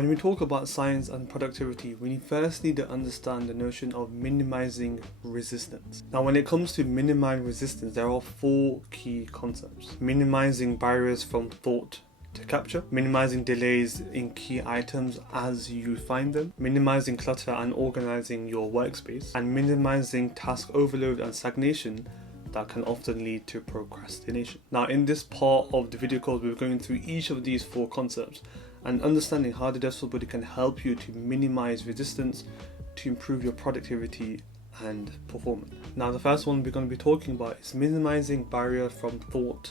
When we talk about science and productivity, we first need to understand the notion of minimizing resistance. Now, when it comes to minimizing resistance, there are 4 key concepts. Minimizing barriers from thought to capture, minimizing delays in key items as you find them, minimizing clutter and organizing your workspace, and minimizing task overload and stagnation that can often lead to procrastination. Now, in this part of the video course, we're going through each of these 4 concepts and understanding how the Desktop Buddy can help you to minimize resistance to improve your productivity and performance. Now, the first one we're going to be talking about is minimizing barrier from thought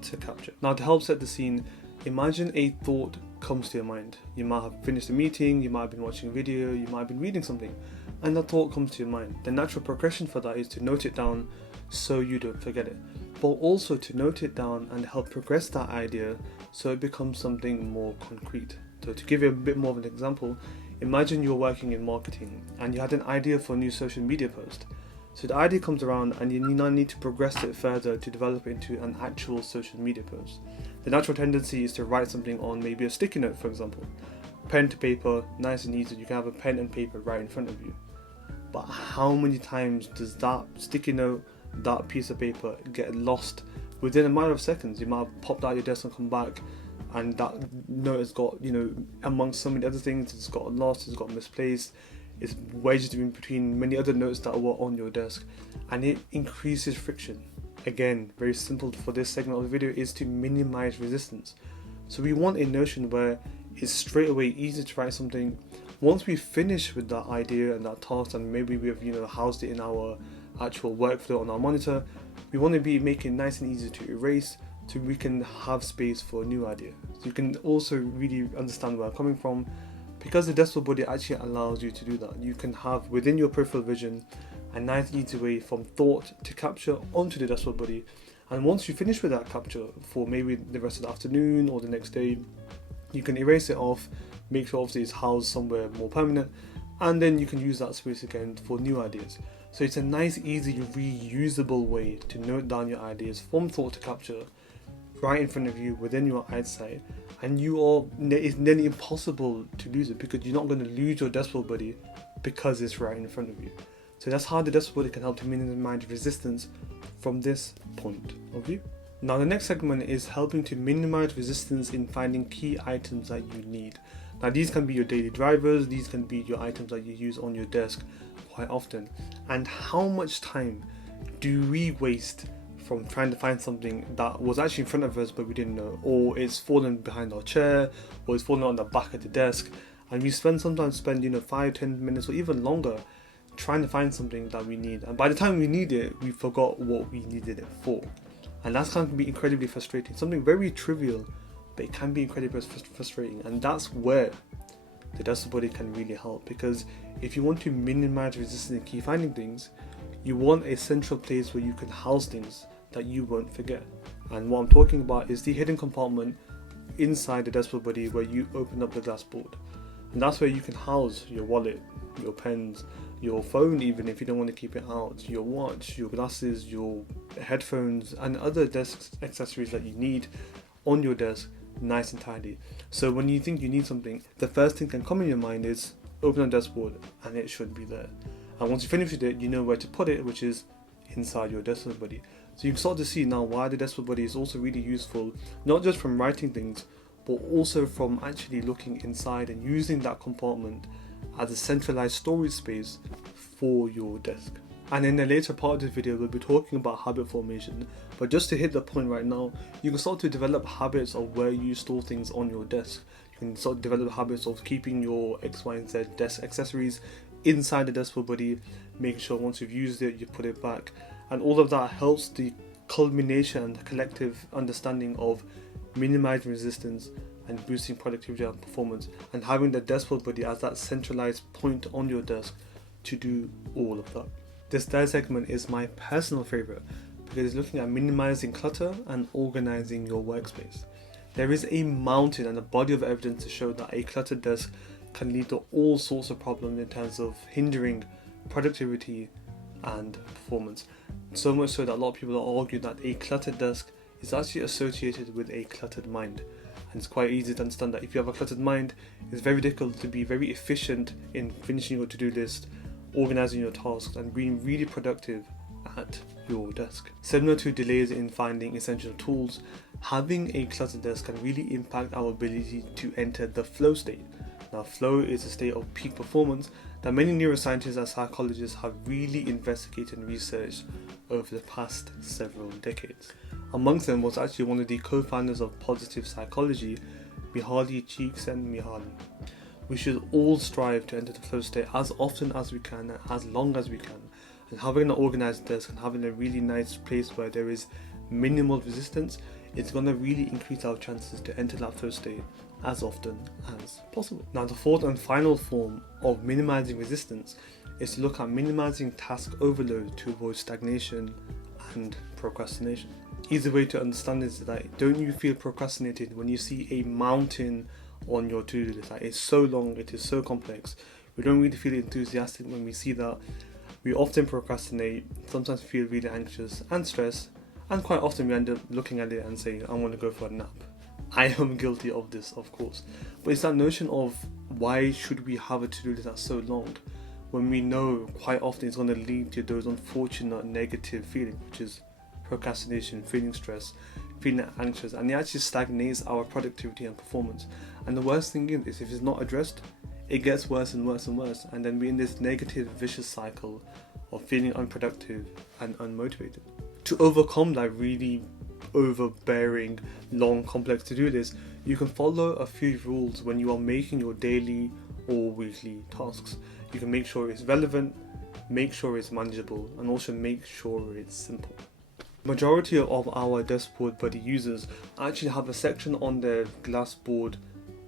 to capture. Now, to help set the scene, imagine a thought comes to your mind. You might have finished a meeting, you might have been watching a video, you might have been reading something, and that thought comes to your mind. The natural progression for that is to note it down so you don't forget it, but also to note it down and help progress that idea so it becomes something more concrete. So to give you a bit more of an example, imagine you're working in marketing and you had an idea for a new social media post. So the idea comes around and you now need to progress it further to develop it into an actual social media post. The natural tendency is to write something on maybe a sticky note, for example. Pen to paper, nice and easy, you can have a pen and paper right in front of you. But how many times does that sticky note, that piece of paper get lost within a matter of seconds? You might have popped out your desk and come back and that note has got, amongst so many other things, it's got lost, it's got misplaced, it's wedged in between many other notes that were on your desk, and it increases friction. Again, very simple for this segment of the video is to minimize resistance. So we want a notion where it's straight away easy to write something. Once we finish with that idea and that task, and maybe we have housed it in our actual workflow on our monitor, we want to be making it nice and easy to erase so we can have space for a new idea. So you can also really understand where I'm coming from, because the Desktop Buddy actually allows you to do that. You can have within your peripheral vision a nice easy way from thought to capture onto the Desktop Buddy, and once you finish with that capture for maybe the rest of the afternoon or the next day, you can erase it off, make sure obviously it's housed somewhere more permanent, and then you can use that space again for new ideas. So it's a nice, easy, reusable way to note down your ideas from thought to capture right in front of you within your eyesight, and it's nearly impossible to lose it because you're not going to lose your Desktop Buddy because it's right in front of you. So that's how the Desktop Buddy can help to minimize resistance from this point of view. Now, the next segment is helping to minimize resistance in finding key items that you need. Now, these can be your daily drivers, these can be your items that you use on your desk quite often. And how much time do we waste from trying to find something that was actually in front of us but we didn't know, or it's fallen behind our chair, or it's fallen on the back of the desk, and we sometimes spend 5-10 minutes or even longer trying to find something that we need, and by the time we need it, we forgot what we needed it for. And that can be incredibly frustrating. Something very trivial, but it can be incredibly frustrating, and that's where the Desktop Buddy can really help. Because if you want to minimize resistance in key finding things, you want a central place where you can house things that you won't forget. And what I'm talking about is the hidden compartment inside the Desktop Buddy where you open up the glass board, and that's where you can house your wallet, your pens, your phone, even if you don't want to keep it out, your watch, your glasses, your headphones, and other desk accessories that you need on your desk, nice and tidy. So when you think you need something, the first thing that can come in your mind is open a desk board, and it should be there. And once you finish with it, you know where to put it, which is inside your Desktop Buddy. So you can start to see now why the Desktop Buddy is also really useful, not just from writing things, but also from actually looking inside and using that compartment as a centralized storage space for your desk. And in the later part of this video, we'll be talking about habit formation, but just to hit the point right now, you can start to develop habits of where you store things on your desk. You can start to develop habits of keeping your X, Y, and Z desk accessories inside the Desktop Buddy, making sure once you've used it, you put it back, and all of that helps the culmination and the collective understanding of minimizing resistance and boosting productivity and performance, and having the Desktop Buddy as that centralized point on your desk to do all of that. This third segment is my personal favorite because it's looking at minimizing clutter and organizing your workspace. There is a mountain and a body of evidence to show that a cluttered desk can lead to all sorts of problems in terms of hindering productivity and performance. So much so that a lot of people argue that a cluttered desk is actually associated with a cluttered mind. and it's quite easy to understand that if you have a cluttered mind, it's very difficult to be very efficient in finishing your to-do list, organizing your tasks, and being really productive at your desk. Similar to delays in finding essential tools, having a cluttered desk can really impact our ability to enter the flow state. Now, flow is a state of peak performance that many neuroscientists and psychologists have really investigated and researched over the past several decades. Amongst them was actually one of the co-founders of positive psychology, Mihaly Csikszentmihalyi. We should all strive to enter the flow state as often as we can and as long as we can. And having an organized desk and having a really nice place where there is minimal resistance, it's going to really increase our chances to enter that flow state as often as possible. Now, the fourth and final form of minimizing resistance is to look at minimizing task overload to avoid stagnation and procrastination. Easy way to understand this is that, don't you feel procrastinated when you see a mountain on your to-do list? Like, it's so long, it is so complex. We don't really feel enthusiastic when we see that. We often procrastinate, sometimes feel really anxious and stressed, and quite often we end up looking at it and saying, I want to go for a nap. I am guilty of this, of course. But it's that notion of, why should we have a to-do list that's so long when we know quite often it's going to lead to those unfortunate negative feelings, which is procrastination, feeling stressed, feeling anxious, and it actually stagnates our productivity and performance. And the worst thing is, if it's not addressed, it gets worse and worse and worse, and then we're in this negative vicious cycle of feeling unproductive and unmotivated. To overcome that really overbearing, long, complex to-do list, you can follow a few rules when you are making your daily or weekly tasks. You can make sure it's relevant, make sure it's manageable, and also make sure it's simple. Majority of our Deskboard Buddy users actually have a section on their Glassboard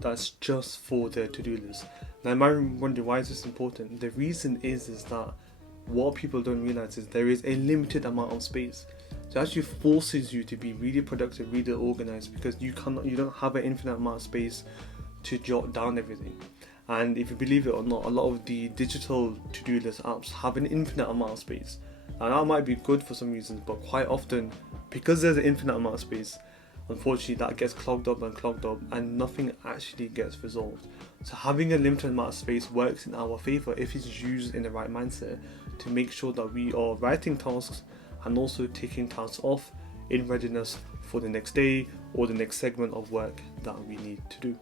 that's just for their to-do list. Now, you might be wondering, why is this important? The reason is that what people don't realize is there is a limited amount of space. So it actually forces you to be really productive, really organized, because you don't have an infinite amount of space to jot down everything. And if you believe it or not, a lot of the digital to-do list apps have an infinite amount of space. And that might be good for some reasons, but quite often, because there's an infinite amount of space, unfortunately that gets clogged up and nothing actually gets resolved. So having a limited amount of space works in our favor if it's used in the right mindset, to make sure that we are writing tasks and also taking tasks off in readiness for the next day or the next segment of work that we need to do.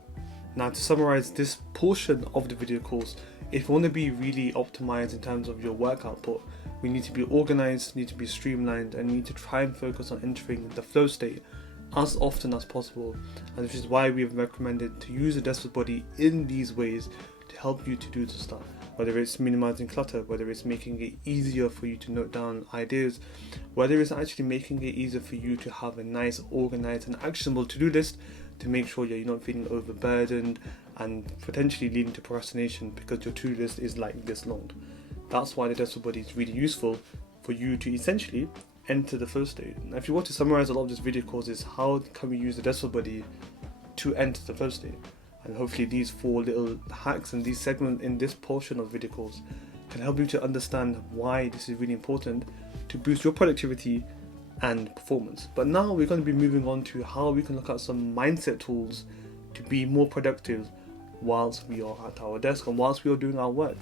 Now, to summarize this portion of the video course, if you want to be really optimized in terms of your work output, we need to be organized, need to be streamlined, and need to try and focus on entering the flow state as often as possible. And which is why we have recommended to use the Deskboard Buddy in these ways to help you to do the stuff. Whether it's minimizing clutter, whether it's making it easier for you to note down ideas, whether it's actually making it easier for you to have a nice, organized and actionable to-do list to make sure you're not feeling overburdened and potentially leading to procrastination because your to-do list is like this long. That's why the Deskboard Buddy is really useful for you to essentially enter the flow state. Now, if you want to summarize a lot of this video course, is how can we use the Deskboard Buddy to enter the flow state? And hopefully these 4 little hacks and these segments in this portion of video course can help you to understand why this is really important to boost your productivity and performance. But now we're going to be moving on to how we can look at some mindset tools to be more productive whilst we are at our desk and whilst we are doing our work,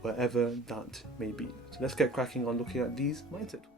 wherever that may be. So let's get cracking on looking at these mindset tools.